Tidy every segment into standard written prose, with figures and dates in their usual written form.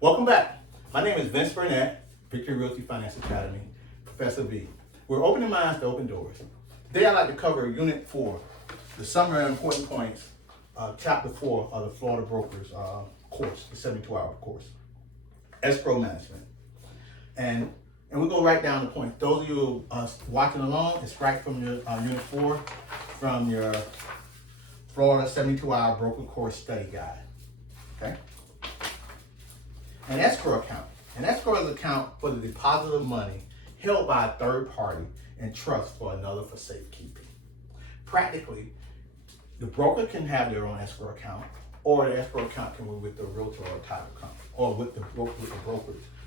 Welcome back. My name is Vince Burnett, Victory Realty Finance Academy, Professor V. We're opening minds to open doors. Today I'd like to cover Unit 4, the summary of important points, Chapter 4 of the Florida Brokers course, the 72-hour course, Escrow Management. And we'll go right down the points. Those of you watching along, it's right from your Unit 4, from your Florida 72-hour broker course study guide, okay? An escrow account. An escrow is an account for the deposit of money held by a third party in trust for another for safekeeping. Practically, the broker can have their own escrow account, or the escrow account can be with the realtor or title company, or with the brokers.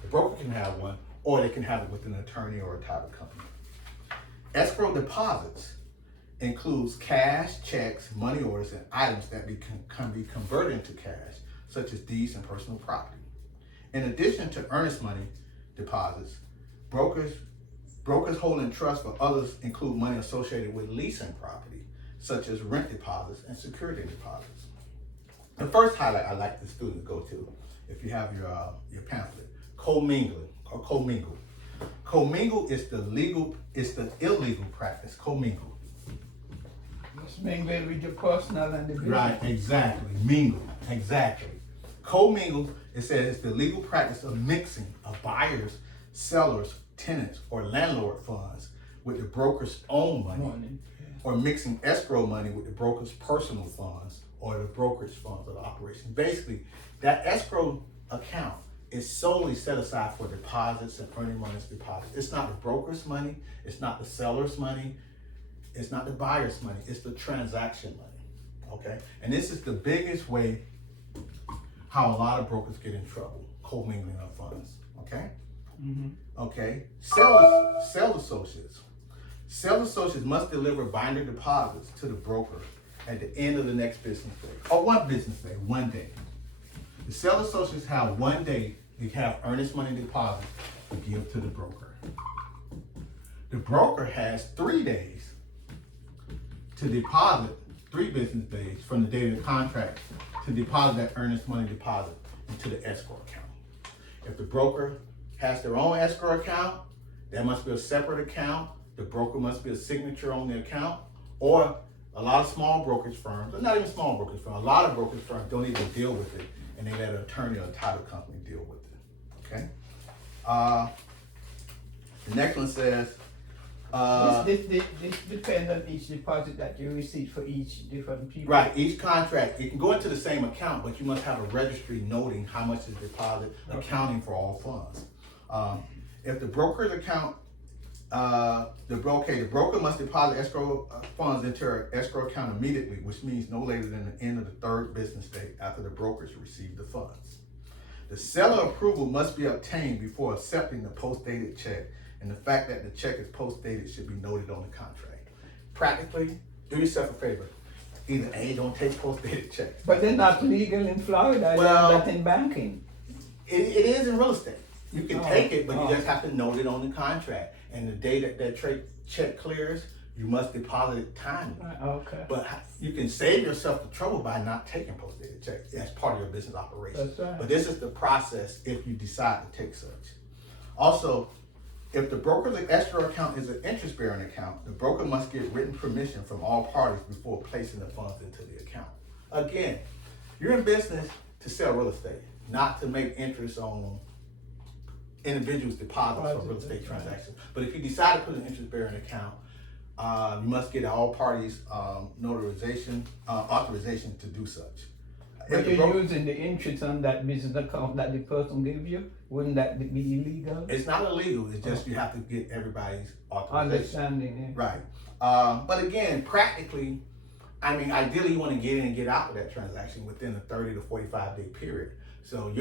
The broker can have one, or they can have it with an attorney or a title company. Escrow deposits includes cash, checks, money orders, and items that can be converted into cash, such as deeds and personal property. In addition to earnest money deposits, brokers holding trust for others include money associated with leasing property, such as rent deposits and security deposits. The first highlight I'd like the student to go to, if you have your pamphlet, commingling or commingle. Commingle is the illegal practice, commingle. Just mingle with your personal and the business. Right, exactly, mingle, exactly. Commingle, it says it's the legal practice of mixing of buyers, sellers, tenants, or landlord funds with the broker's own money, or mixing escrow money with the broker's personal funds or the brokerage funds of the operation. Basically, that escrow account is solely set aside for deposits and earning monies deposits. It's not the broker's money, it's not the seller's money, it's not the buyer's money, it's the transaction money, okay? And this is the biggest way how a lot of brokers get in trouble, commingling of funds, okay? Mm-hmm. Okay, sales associates. Sales associates must deliver binder deposits to the broker at the end of the next business day, or one business day, one day. The sales associates have 1 day to have earnest money deposit to give to the broker. The broker has 3 days to deposit, 3 business days from the date of the contract to deposit that earnest money deposit into the escrow account. If the broker has their own escrow account, there must be a separate account. The broker must be a signature on the account, or a lot of small brokerage firms, not even small brokerage firms, a lot of brokerage firms don't even deal with it, and they let an attorney or a title company deal with it, okay? The next one says, This depends on each deposit that you receive for each different people. right, each contract, it can go into the same account, but you must have a registry noting how much is deposited, accounting for all funds. If the broker's account, the broker must deposit escrow funds into her escrow account immediately, which means no later than the end of the 3rd business day after the brokers receive the funds. The seller approval must be obtained before accepting the post-dated check, and the fact that the check is post-dated should be noted on the contract. Practically, do yourself a favor. Either A, don't take post-dated checks. But they're not legal in Florida, Well, they're not in banking. It is in real estate. You can take it, but you just have to note it on the contract. And the day that check clears, you must deposit it timely. Okay. But you can save yourself the trouble by not taking post-dated checks. That's part of your business operation. That's right. But this is the process if you decide to take such. Also, if the broker's escrow account is an interest-bearing account, the broker must get written permission from all parties before placing the funds into the account. Again, you're in business to sell real estate, not to make interest on individuals' deposits for real estate transactions. But if you decide to put an interest-bearing account, you must get all parties authorization to do such. But you're using the interest on that business account that the person gave you, wouldn't that be illegal? It's not illegal, it's just you have to get everybody's authorization. Understanding, yeah. Right. But again, practically, I mean, ideally you want to get in and get out of that transaction within a 30 to 45 day period. So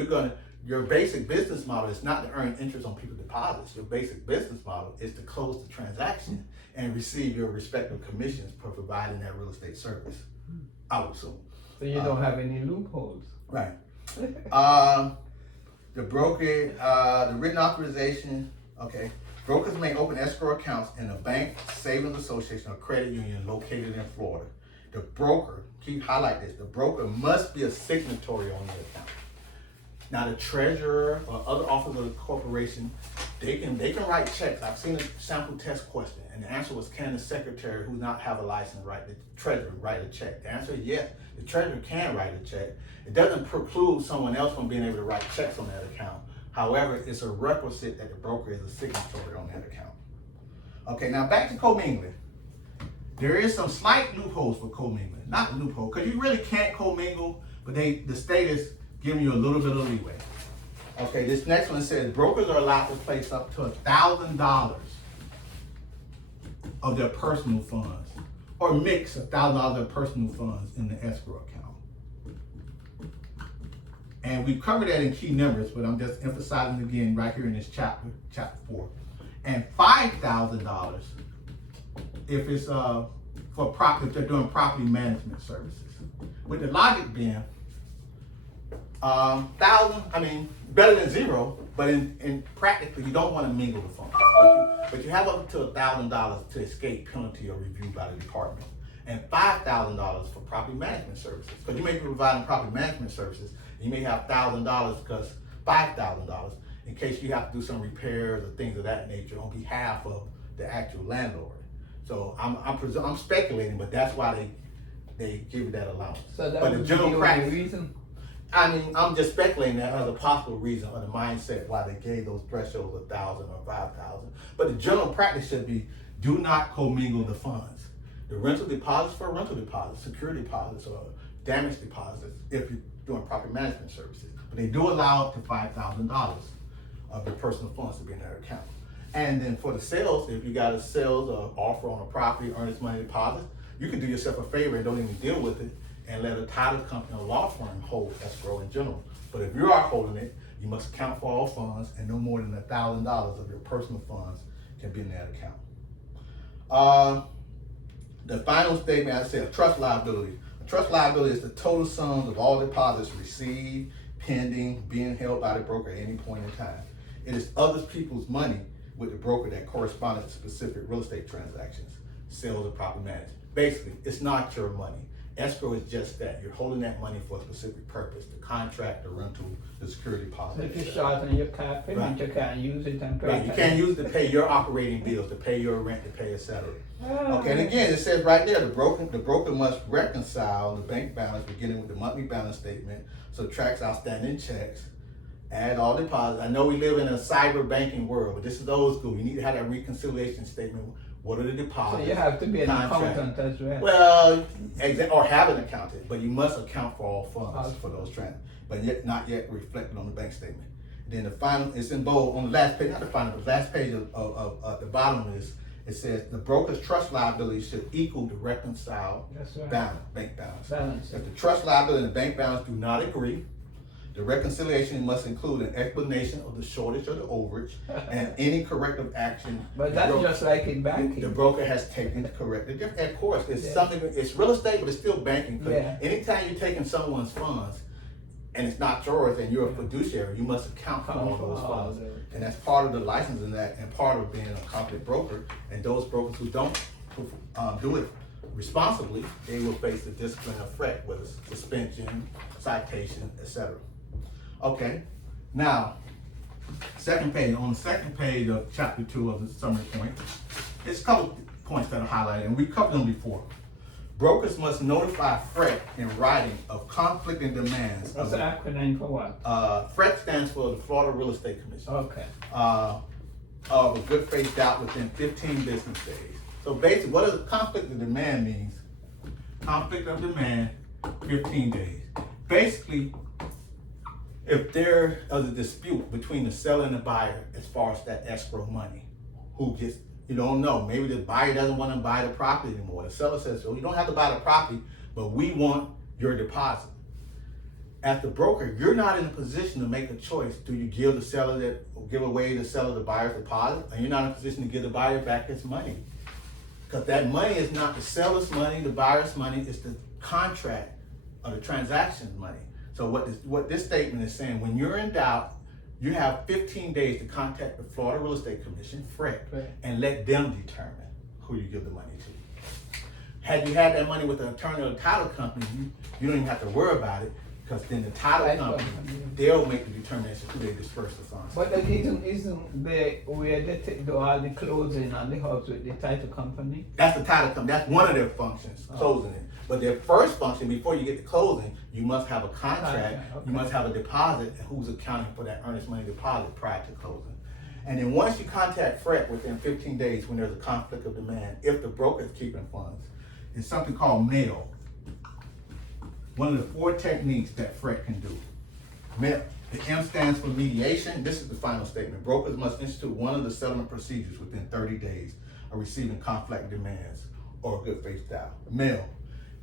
your basic business model is not to earn interest on people's deposits. Your basic business model is to close the transaction and receive your respective commissions for providing that real estate service. I would assume. So you don't have any loopholes. Right. The broker, the written authorization, okay. Brokers may open escrow accounts in a bank, savings association, or credit union located in Florida. The broker, highlight this, the broker must be a signatory on the account. Now the treasurer or other officers of the corporation, they can write checks. I've seen a sample test question, and the answer was, can the secretary who not have a license write the treasurer write a check? The answer is yes. The treasurer can write a check. It doesn't preclude someone else from being able to write checks on that account. However, it's a requisite that the broker is a signatory on that account. Okay, now back to commingling. There is some slight loopholes for commingling. Not loophole, because you really can't commingle, but the state is giving you a little bit of leeway. Okay, this next one says brokers are allowed to place up to $1,000 of their personal funds, or mix $1,000 of their personal funds in the escrow account. And we covered that in key numbers, but I'm just emphasizing again right here in this chapter 4. And $5,000 if it's if they're doing property management services. With the logic being, 1,000, I mean, better than zero, but in practically you don't want to mingle the funds. But you have up to $1,000 to escape penalty or review by the department, and $5,000 for property management services. Because you may be providing property management services, and you may have $1,000 because $5,000 in case you have to do some repairs or things of that nature on behalf of the actual landlord. So I'm speculating, but that's why they give you that allowance. So that but would the be general the only practice, reason? I mean, I'm just speculating that as a possible reason or the mindset why they gave those thresholds of 1,000 or 5,000. But the general practice should be, do not commingle the funds. The rental deposits for rental deposits, security deposits, or damage deposits if you're doing property management services. But they do allow up to $5,000 of your personal funds to be in their account. And then for the sales, if you got a sales or offer on a property, earnest money deposit, you can do yourself a favor and don't even deal with it and let a title company or law firm hold escrow in general. But if you are holding it, you must account for all funds, and no more than $1,000 of your personal funds can be in that account. The final statement, I said, trust liability. A trust liability is the total sums of all deposits received, pending, being held by the broker at any point in time. It is other people's money with the broker that corresponds to specific real estate transactions, sales, or property management. Basically, it's not your money. Escrow is just that. You're holding that money for a specific purpose, the contract, the rental, the security deposit. So if you're short on your car payment, you can't use it and pay. Right, you can't use it to pay your operating bills, to pay your rent, to pay etc. Oh. Okay, and again, it says right there, the broker must reconcile the bank balance beginning with the monthly balance statement, subtracts outstanding checks, add all deposits. I know we live in a cyber banking world, but this is old school. You need to have that reconciliation statement. What are the deposits? So you have to be an contract. accountant as well. Well, or have an accountant, but you must account for all funds for those transactions, but yet not yet reflected on the bank statement. Then the final, it's in bold on the last page, not the final, but the last page of the bottom is, it says the broker's trust liability should equal the reconciled balance, bank balance. If the trust liability and the bank balance do not agree, the reconciliation must include an explanation of the shortage or the overage and any corrective action. But that's just like in banking. The broker has taken to correct it. Of course, it's something. It's real estate, but it's still banking. Because anytime you're taking someone's funds and it's not yours, and you're a fiduciary, you must account for all those funds, and that's part of the licensing act and part of being a competent broker. And those brokers who don't do it responsibly, they will face the disciplinary threat, whether it's suspension, citation, etc. Okay, now, second page, on the second page of chapter 2 of the summary point, there's a couple points that are highlighted, and we covered them before. Brokers must notify FRET in writing of conflicting demands. What's the acronym for what? FRET stands for the Florida Real Estate Commission. Okay. Of a good faith doubt within 15 business days. So basically, what does conflict of demand means? Conflict of demand, 15 days. Basically, if there is a dispute between the seller and the buyer as far as that escrow money, who gets, you don't know, maybe the buyer doesn't want to buy the property anymore. The seller says, well, you don't have to buy the property, but we want your deposit. As the broker, you're not in a position to make a choice. Do you give the seller give away the seller the buyer's deposit? And you're not in a position to give the buyer back his money. Because that money is not the seller's money, the buyer's money, it's the contract or the transaction money. So what this statement is saying, when you're in doubt, you have 15 days to contact the Florida Real Estate Commission, FRET, and let them determine who you give the money to. Had you had that money with an attorney or a title company, you don't even have to worry about it. Because then the title company, they'll make the determination who they disperse the funds. But that isn't the where they do all the closing on the house with the title company? That's the title company, that's one of their functions, closing it. But their first function, before you get to closing, you must have a contract, Okay. you must have a deposit, and who's accounting for that earnest money deposit prior to closing. And then once you contact FREC within 15 days when there's a conflict of demand, if the broker is keeping funds, it's something called mail. One of the 4 techniques that FREC can do. The M stands for mediation. This is the final statement. Brokers must institute one of the settlement procedures within 30 days of receiving conflict demands or good faith style. Mail.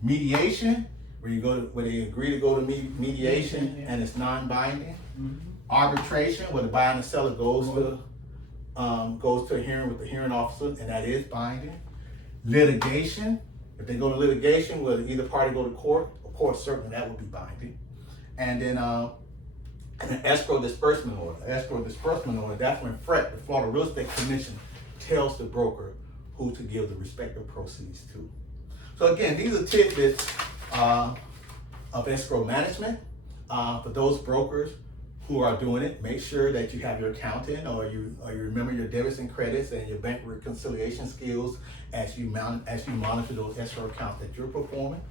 Mediation, where they agree to go to mediation and it's non-binding. Arbitration, where the buyer and the seller goes to a hearing with the hearing officer, and that is binding. Litigation, if they go to litigation, where either party go to court, of course, certainly that would be binding. And then an escrow disbursement order. Escrow disbursement order, that's when FREC, the Florida Real Estate Commission, tells the broker who to give the respective proceeds to. So again, these are tidbits of escrow management. For those brokers who are doing it, make sure that you have your accountant or you remember your debits and credits and your bank reconciliation skills as you monitor those escrow accounts that you're performing.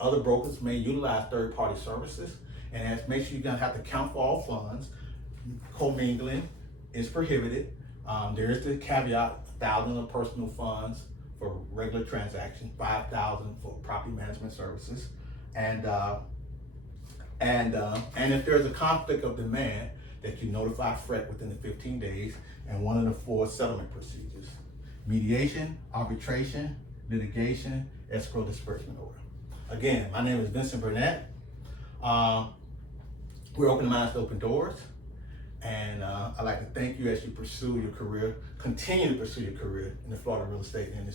Other brokers may utilize third-party services, and make sure you're gonna have to count for all funds. Commingling is prohibited. There is the caveat: 1,000 of personal funds for regular transactions, 5,000 for property management services, and if there's a conflict of demand, that you notify FREC within the 15 days, and one of the 4 settlement procedures: mediation, arbitration, litigation, escrow disbursement order. Again, my name is Vincent Burnett. We're Open Minds to Open Doors, and I'd like to thank you as you pursue your career, continue to pursue your career in the Florida real estate industry.